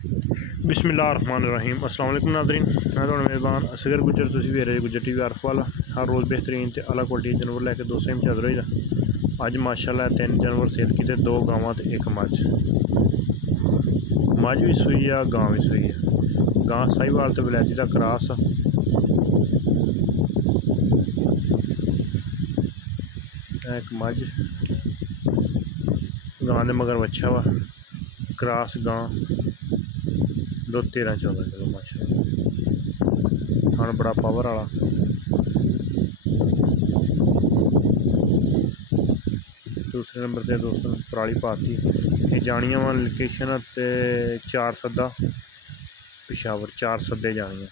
बिस्मिल्लाहिर्रहमानिर्रहीम। अस्सलाम वालेकुम नाज़रीन, मैं थोड़ा मेज़बान असगर गुजर तुसी वे रहे गुजर टीवी आरफ वाला। हर रोज़ बेहतरीन ते अला क्वालिटी जानवर लैके दोस्तें में हाज़र होईदा। अज माशाअल्लाह 3 जानवर सेल कीते, 2 गावां ते 1 मझ। मझ भी सूई आ, गां भी सूई है। गां साहिवाल ते वलैती दा क्रॉस, एक मझ गां दे मगर बच्चा वा, क्रॉस गां, दो 13-14 किलो माशाअल्लाह। थान बड़ा पावर वाला। दूसरे नंबर पर दोस्तों पराली पाती ये जानियां वा लोकेशन ते 4 सद्दा पिशावर, 4 सद्दे जानियां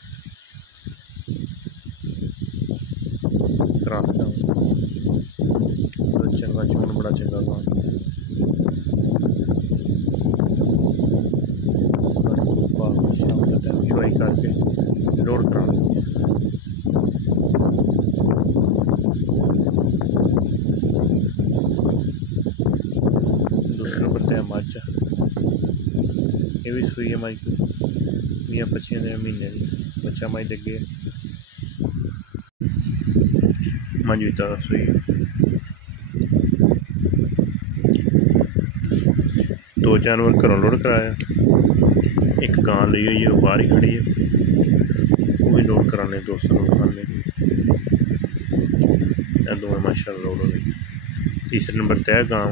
क्रॉस गां, चंगा चोन बड़ा चंगा गां। शाम का टाइम चुआई करके लोड करा। दूसरे नंबर पर मझ, ये भी सूई है मझ 20-25 महीने की बच्चा मझ लगे मझ भी ताज़ा सूई है। 2 जानवर घरों लोड कराया, एक गां ली हुई है बाहर ही खड़ी है, वो भी लोड कराने दोस्तों खाने दोवें माशाअल्लाह लोड हो गई। तीसरे नंबर तय गां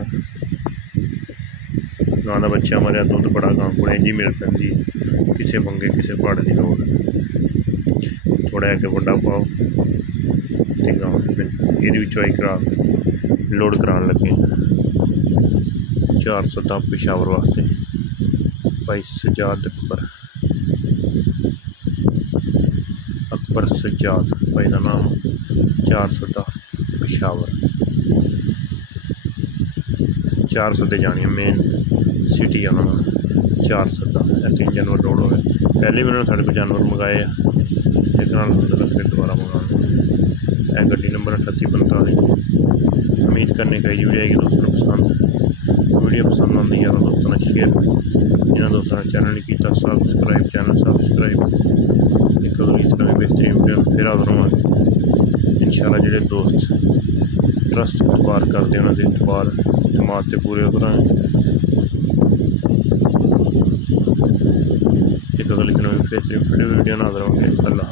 का बच्चा मरिया, दुध बड़ा गां को इंज ही मिल पैंदी, किसी मंगे किसी पहाड़ की लोड़, थोड़ा अगे बड़ा पाओ तो गां ये चुआई करा लोड कराने लगे। 410 पिशावर वास्ते भाई सजाद अकबर सजाद भाई का नाम, 410 पिशावर, 4 सद्दे जानी मेन सिटी है उन्होंने 4 सद्दा। 3 जानवर लोड हो गए। पहले भी उन्होंने साढ़े को जानवर मंगाए, लेकिन फिर दोबारा मंगा गड्डी नंबर 3845। उम्मीद करने का वीडियो आएगी दोस्तों पसंद। वीडियो पसंद आती है तो दोस्तों ने शेयर, जिन्होंने दोस्तों ने चैनल नहीं किया सब्सक्राइब, चैनल सब्सक्राइब। एक अगली तरह बेहतरीन वीडियो फिर हाजिर होवांगे इंशाअल्लाह। जो दोस्त ट्रस्ट इतबार करते हैं उन्होंने इतबार इतमाद से पूरे कराएँ। एक अगली बेहतरीन वीडियो हाजिर होंगे। अल्लाह।